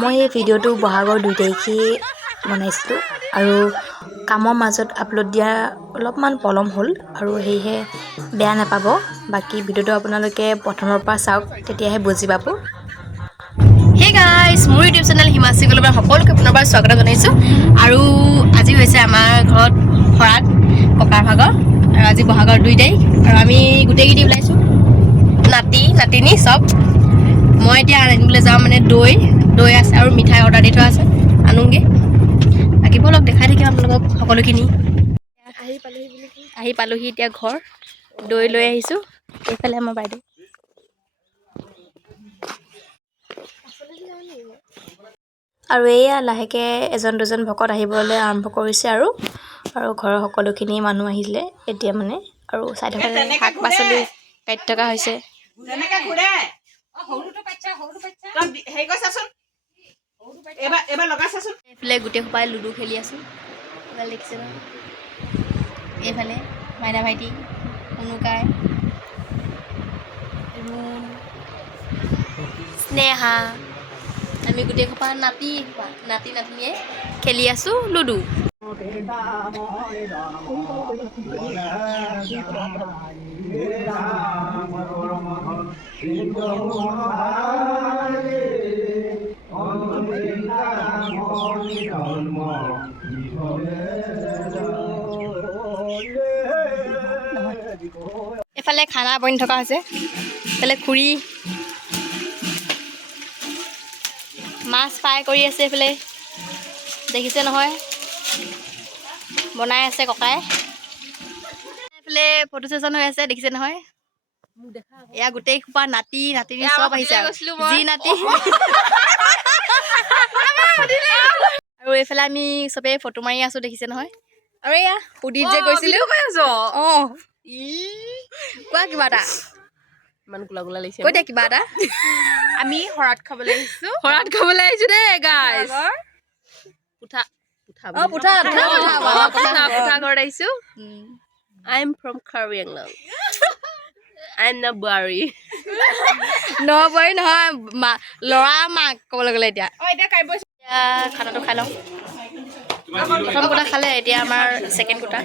মই এই ভিডিঅ'টো বহাগৰ 2 তাৰিখে বনাইছিলোঁ আৰু কামৰ মাজত আপলোড দিয়া অলপমান পলম হ'ল আৰু সেয়েহে বেয়া নাপাব। বাকী ভিডিঅ'টো আপোনালোকে প্ৰথমৰ পৰা চাওক, তেতিয়াহে বুজি পাব। হে গাইজ, মোৰ ইউটিউব চেনেল হিমাশ্ৰী কলবাৰ সকলোকে পুনৰবাৰ স্বাগত জনাইছোঁ। আৰু আজি হৈছে আমাৰ ঘৰত শৰাত ককাৰ ভাগৰ, আৰু আজি বহাগৰ 2 তাৰিখ আৰু আমি গোটেইকেইটি ওলাইছোঁ, নাতি নাতিনী চব। মই এতিয়া আনিবলৈ যাওঁ, মানে দৈ আছে আৰু মিঠাই অৰ্ডাৰ দি থোৱা আছে, আনোগৈ। বাকী বলক দেখাই থাকিম আপোনালোকক সকলোখিনি। আহি পালোহি এতিয়া ঘৰ, দৈ লৈ আহিছোঁ। এইফালে আমাৰ বাইদেউ। আৰু এয়া লাহেকৈ এজন দুজন ভকত আহিবলৈ আৰম্ভ কৰিছে আৰু ঘৰৰ সকলোখিনি মানুহ আহিলে এতিয়া মানে, আৰু চাই থকা শাক পাচলি কাটি থকা হৈছে। এইফালে গোটেই সোপাই লুডু খেলি আছোঁ, দেখিছে ন। এইফালে মাইনা ভাইটি, অনুকাই, স্নেহা, আমি গোটেই সোপা নাতি নাতিনীয়ে খেলি আছোঁ লুডু। এইফালে খানা বনি থকা হৈছে, এইফালে খুৰী মাছ ফ্ৰাই কৰি আছে, এইফালে দেখিছে নহয় বনাই আছে ককাই। এইফালে ফটো চেচন হৈ আছে, দেখিছে নহয়। এয়া গোটেই সোপা নাতি নাতিনী চব আহিছে, যি নাতি। আৰু এইফালে আমি চবেই ফটো মাৰি আছো, দেখিছে নহয়। আৰু এয়া সুদীত যে গৈছিলো, কোৱা কিবা এটা। ইমান গোলা গোলা লাগিছে, কৈ দে কিবা এটা। আমি শৰাত খাবলৈ আহিছো, দেই গাইজ। পুঠা ঘৰত আহিছো। I am from Karbi Anglong. I am not Bari. নবৈ নহয়, ল'ৰা মাক ক'বলৈ গ'লে এতিয়া খানাটো খাই লওঁ। প্ৰথম কোটা খালে, এতিয়া আমাৰ ছেকেণ্ড কোটা।